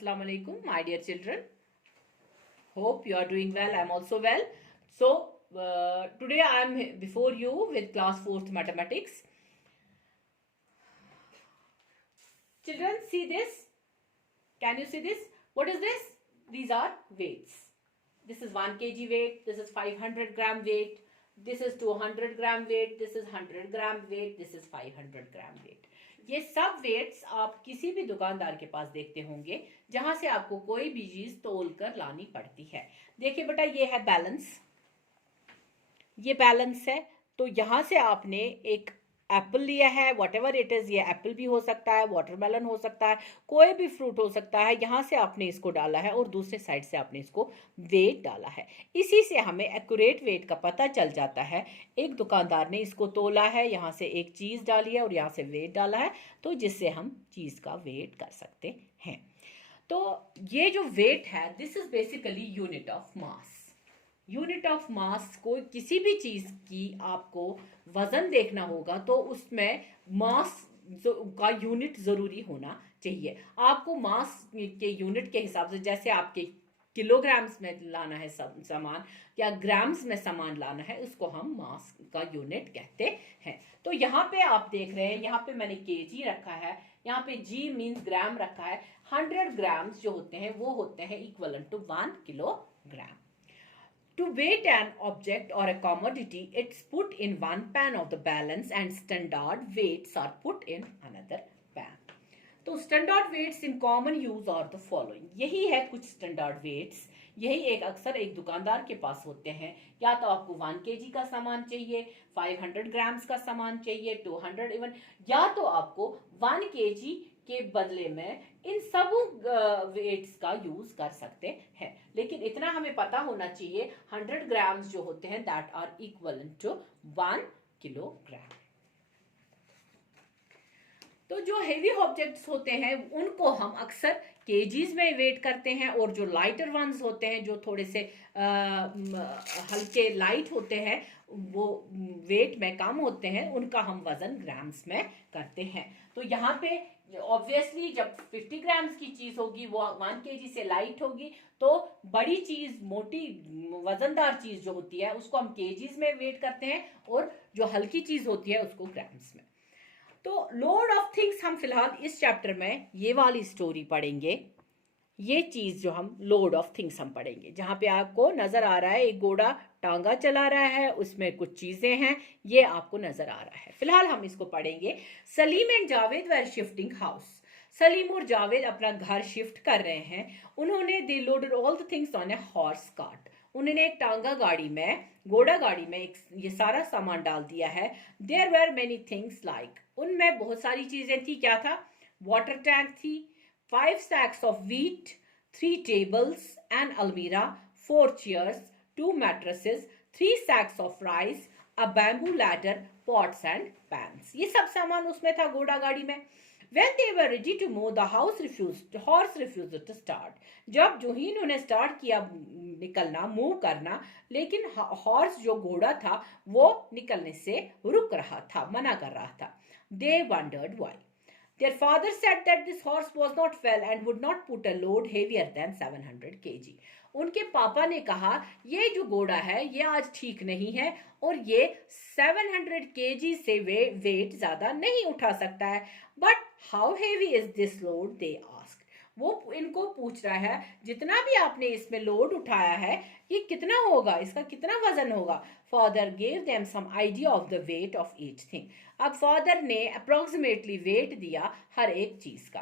Assalamu alaikum, my dear children. Hope you are doing well. I am also well. So, today I am before you with class 4th mathematics. Children, see this? Can you see this? What is this? These are weights. This is 1 kg weight. This is 500 gram weight. This is 200 gram weight. This is 100 gram weight. This is 500 gram weight. ये सब weights आप किसी भी दुकानदार के पास देखते होंगे जहां से आपको कोई भी चीज तोल कर लानी पड़ती है। देखिए बेटा, ये है बैलेंस, ये बैलेंस है। तो यहां से आपने एक एप्पल लिया है, वॉट एवर इट इज, ये एप्पल भी हो सकता है, वाटरमेलन हो सकता है, कोई भी फ्रूट हो सकता है। यहाँ से आपने इसको डाला है और दूसरे साइड से आपने इसको वेट डाला है। इसी से हमें एक्यूरेट वेट का पता चल जाता है। एक दुकानदार ने इसको तोला है, यहाँ से एक चीज़ डाली है और यहाँ से वेट डाला है, तो जिससे हम चीज़ का वेट कर सकते हैं। तो ये जो वेट है, this is basically unit of mass. Unit of mass, कोई किसी भी चीज की आपको वजन देखना होगा तो उसमें मास का यूनिट जरूरी होना चाहिए। आपको मास के यूनिट के हिसाब से, जैसे आपके किलोग्राम्स में लाना है सामान या ग्राम्स में सामान लाना है, उसको हम मास का यूनिट कहते हैं। तो यहाँ पे आप देख रहे हैं, यहाँ पे मैंने केजी रखा है, यहाँ पे जी मीन्स ग्राम रखा है। 100 ग्राम्स जो होते हैं वो होते हैं equivalent to 1 kilogram. To weight an object or a commodity, it's put in one pan of the balance and standard weights are put in another pan. तो standard weights in common use are the following. यही है कुछ standard weights। यही एक अक्सर एक दुकानदार के पास होते हैं। या तो आपको 1 kg का सामान चाहिए, 500 ग्राम्स का सामान चाहिए, 200 इवन, या तो आपको 1 kg के बदले में इन सब वेट्स का यूज कर सकते हैं। लेकिन इतना हमें पता होना चाहिए, 100 ग्राम्स जो होते हैं that are equivalent to 1 kilogram. तो जो हेवी ऑब्जेक्ट्स होते हैं उनको हम अक्सर केजीज में वेट करते हैं, और जो लाइटर वंस होते हैं, जो थोड़े से हल्के लाइट होते हैं, वो वेट में कम होते हैं, उनका हम वजन ग्राम्स में करते हैं। तो यहाँ पे ऑब्वियसली जब 50 ग्राम्स की चीज होगी वो 1 kg से लाइट होगी, तो बड़ी चीज, मोटी वजनदार चीज जो होती है उसको हम केजीज में वेट करते हैं, और जो हल्की चीज होती है उसको ग्राम्स में। तो लोड ऑफ थिंग्स हम फिलहाल इस चैप्टर में ये वाली स्टोरी पढ़ेंगे। ये चीज जो हम लोड ऑफ थिंग्स हम पढ़ेंगे, जहां पे आपको नजर आ रहा है एक घोड़ा टांगा चला रहा है, उसमें कुछ चीजें हैं, ये आपको नजर आ रहा है। फिलहाल हम इसको पढ़ेंगे। Salim and Javed were shifting house. Salim और जावेद अपना घर शिफ्ट कर रहे हैं। उन्होंने they loaded all the things on a horse cart. उन्होंने एक टांगा गाड़ी में, घोड़ा गाड़ी में ये सारा सामान डाल दिया है। There were many things like, उनमें बहुत सारी चीजें थी। क्या था? वाटर टैंक थी, 5 sacks of wheat, 3 tables, an almirah, 4 chairs, 2 mattresses, 3 sacks of rice, a bamboo ladder, pots and pans. ये सब सामान उसमें था घोड़ा गाड़ी में। When they were ready to move, the horse refused to start. जब जो ही इन्होंने स्टार्ट किया निकलना, मूव करना, लेकिन हॉर्स जो घोड़ा था वो निकलने से रुक रहा था, मना कर रहा था। They wondered why. Their father said that this horse was not well and would not put a load heavier than 700 kg. उनके पापा ने कहा ये जो घोड़ा है ये आज ठीक नहीं है और ये 700 kg से वेट ज्यादा नहीं उठा सकता है। But how heavy is this load? They asked. वो इनको पूछ रहा है जितना भी आपने इसमें लोड उठाया है ये कितना होगा, इसका कितना वजन होगा। Father gave them some idea of the weight of each thing. अब फादर ने अप्रोक्सीमेटली वेट दिया हर एक चीज का।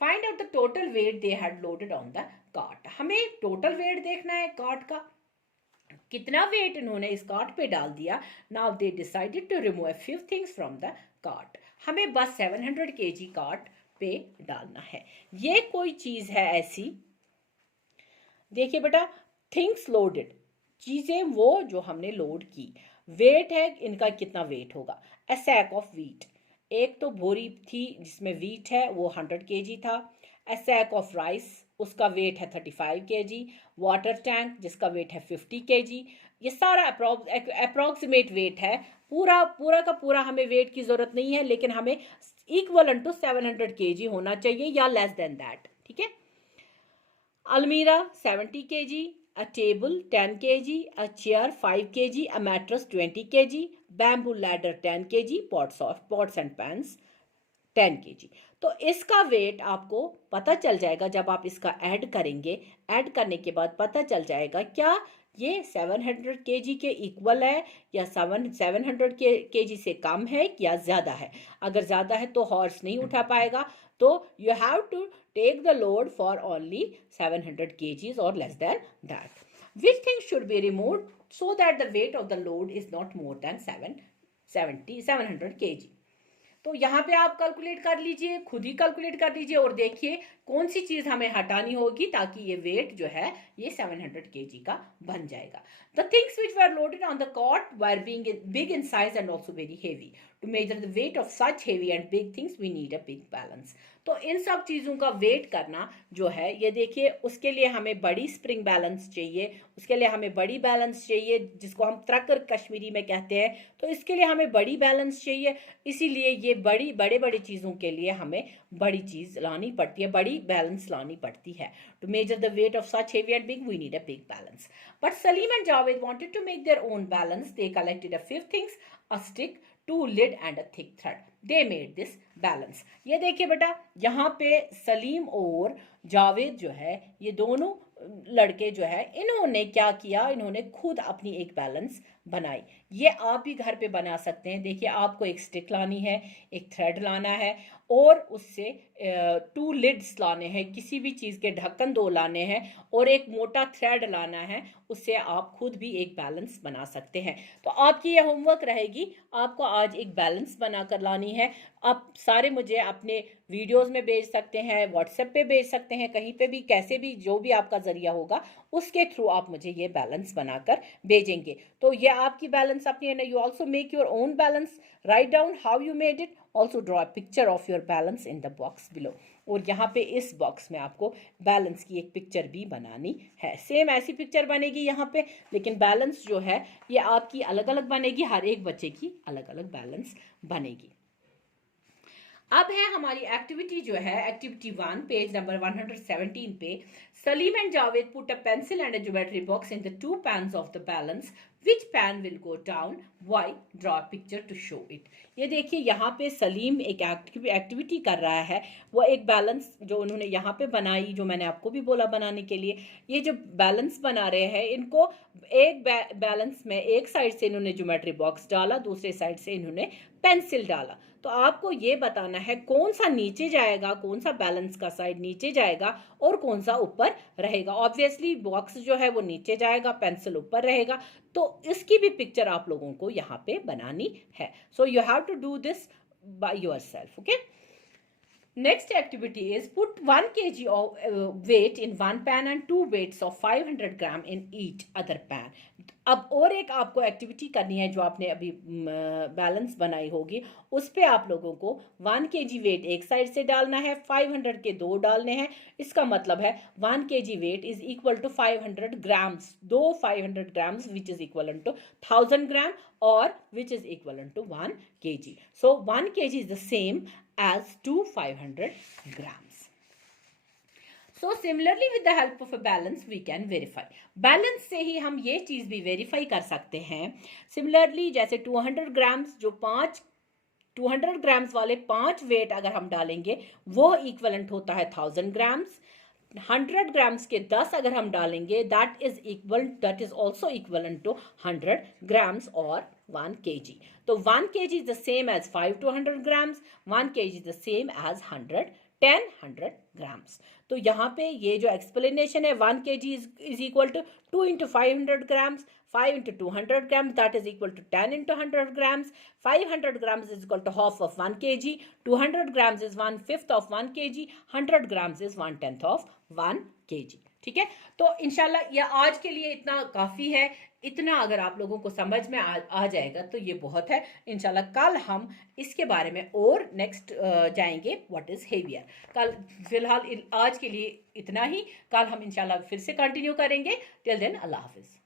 Find out the total weight they had loaded on the cart. हमें टोटल वेट देखना है कार्ट का, कितना वेट इन्होंने इस कार्ट पे डाल दिया। Now they decided to remove a few things from the cart. हमें बस 700 kg कार्ट पे डालना है। ये कोई चीज है ऐसी, देखिए बेटा, थिंग्स लोडेड, चीजें वो जो हमने लोड की। वेट है इनका, कितना वेट होगा। अ सैक ऑफ व्हीट, एक तो बोरी थी जिसमें व्हीट है वो 100 kg था। अ सैक ऑफ राइस, उसका वेट है 35 kg। वाटर टैंक जिसका वेट है 50 kg। ये सारा अप्रोक्सीमेट वेट है। पूरा का पूरा हमें वेट की जरूरत नहीं है, लेकिन हमें इक्वल टू 700 kg होना चाहिए या लेस देन दैट, ठीक है। Almirah 70 kg, a table 10 kg, a chair 5 kg, a mattress 20 kg, bamboo ladder 10 kg, pots and pans 10 kg। तो इसका वेट आपको पता चल जाएगा जब आप इसका ऐड करेंगे। ऐड करने के बाद पता चल जाएगा क्या ये 700 kg के इक्वल है या 700 kg से कम है या ज़्यादा है। अगर ज़्यादा है तो हॉर्स नहीं उठा पाएगा, तो you have to take the load for only 700 kgs or less than that. Which things should be removed so that the weight of the load is not more than 700 kg? तो यहाँ पे आप calculate कर लीजिए, खुद ही calculate कर लीजिए और देखिए कौन सी चीज हमें हटानी होगी ताकि ये वेट जो है ये 700 kg का बन जाएगा। The things which were loaded on the cart were being big in size and also very heavy. To measure the weight of such heavy and big things we need a big balance. तो इन सब चीज़ों का wait करना जो है ये देखिए, उसके लिए हमें बड़ी स्प्रिंग बैलेंस चाहिए, उसके लिए हमें बड़ी बैलेंस चाहिए जिसको हम त्रकर कश्मीरी में कहते हैं। तो इसके लिए हमें बड़ी बैलेंस चाहिए, इसीलिए ये बड़े बड़े चीज़ों के लिए हमें बड़ी चीज़ लानी पड़ती है, बड़ी बैलेंस लानी पड़ती है। To measure the weight of such heavy and big we need a big balance. But Salim and Javed wanted to make their own balance. They collected a 5 things, a stick, 2 lid and a thick thread. They made this balance. ये देखिए बेटा, यहाँ पे सलीम और जावेद जो है ये दोनों लड़के जो है इन्होंने क्या किया, इन्होंने खुद अपनी एक बैलेंस बनाई। ये आप भी घर पे बना सकते हैं। देखिए आपको एक स्टिक लानी है, एक थ्रेड लाना है और उससे 2 लिड्स लाने हैं, किसी भी चीज़ के ढक्कन 2 लाने हैं और एक मोटा थ्रेड लाना है, उससे आप खुद भी एक बैलेंस बना सकते हैं। तो आपकी ये होमवर्क रहेगी, आपको आज एक बैलेंस बनाकर लानी है। आप सारे मुझे अपने वीडियोस में भेज सकते हैं, व्हाट्सएप पे भेज सकते हैं, कहीं पे भी कैसे भी जो भी आपका ज़रिया होगा उसके थ्रू आप मुझे ये बैलेंस बनाकर भेजेंगे। तो ये आपकी बैलेंस अपनी है ना। You also make your own balance, write down how you made it, also draw a picture of your balance in the box below. और यहाँ पे इस बॉक्स में आपको बैलेंस की एक पिक्चर भी बनानी है। सेम ऐसी पिक्चर बनेगी यहाँ पे, लेकिन बैलेंस जो है ये आपकी अलग अलग बनेगी, हर एक बच्चे की अलग अलग बैलेंस बनेगी। अब है हमारी एक्टिविटी जो है एक्टिविटी 1 पेज नंबर 117 पे। Salim and Javed put a pencil and a geometry box in the 2 pans of the balance, which pan will go down, why, draw a picture to show it. ये देखिए यहाँ पे सलीम एक एक्टिविटी कर रहा है, वो एक बैलेंस जो उन्होंने यहाँ पे बनाई, जो मैंने आपको भी बोला बनाने के लिए, ये जो बैलेंस बना रहे हैं इनको एक बैलेंस में एक साइड से इन्होंने ज्योमेट्री बॉक्स डाला, दूसरे साइड से इन्होंने पेंसिल डाला। तो आपको ये बताना है कौन सा नीचे जाएगा, कौन सा बैलेंस का साइड नीचे जाएगा और कौन सा ऊपर रहेगा। ऑब्वियसली बॉक्स जो है वो नीचे जाएगा, पेंसिल ऊपर रहेगा, तो इसकी भी पिक्चर आप लोगों को यहाँ पे बनानी है। So you have to do this by yourself, okay. Next activity is put 1 kg of weight in one pan and 2 weights of 500 gram in each other pan. अब और एक आपको एक्टिविटी करनी है जो आपने अभी बैलेंस बनाई होगी, उस पे आप लोगों को 1 kg वेट एक साइड से डालना है, 500 के 2 डालने हैं। इसका मतलब है 1 kg weight is equal to 500 grams, 500 grams which is equal to 1000 gram और which is equal to 1 kg. So 1 kg is the same as 500 grams. So similarly with the help of a balance we can verify. Balance से ही हम ये चीज़ भी verify कर सकते हैं। Similarly जैसे 200 grams जो 200 ग्राम्स वाले 5 वेट अगर हम डालेंगे वो इक्वलेंट होता है 1000 ग्राम्स। 100 ग्राम्स के 10 अगर हम डालेंगे that is also equivalent to 100 grams और 1 kg. तो 1 kg is the same as 5 to 100 grams, 1 kg is the same as 100 grams. तो यहाँ पे ये जो एक्सप्लेनेशन है 1 kg is equal to 2 into 500 grams, 5 into 200 grams, that is equal to 10 into 100 grams. 500 grams is equal to half of 1 kg, 200 grams is 1/5 of 1 kg, 100 grams is 1/10 of 1 kg. ठीक है, तो इंशाल्लाह ये आज के लिए इतना काफ़ी है। इतना अगर आप लोगों को समझ में आ जाएगा तो ये बहुत है। इंशाल्लाह कल हम इसके बारे में और नेक्स्ट जाएंगे व्हाट इज़ हेवियर। कल फिलहाल आज के लिए इतना ही, कल हम इंशाल्लाह फिर से कंटिन्यू करेंगे। टिल देन अल्लाह हाफिज़।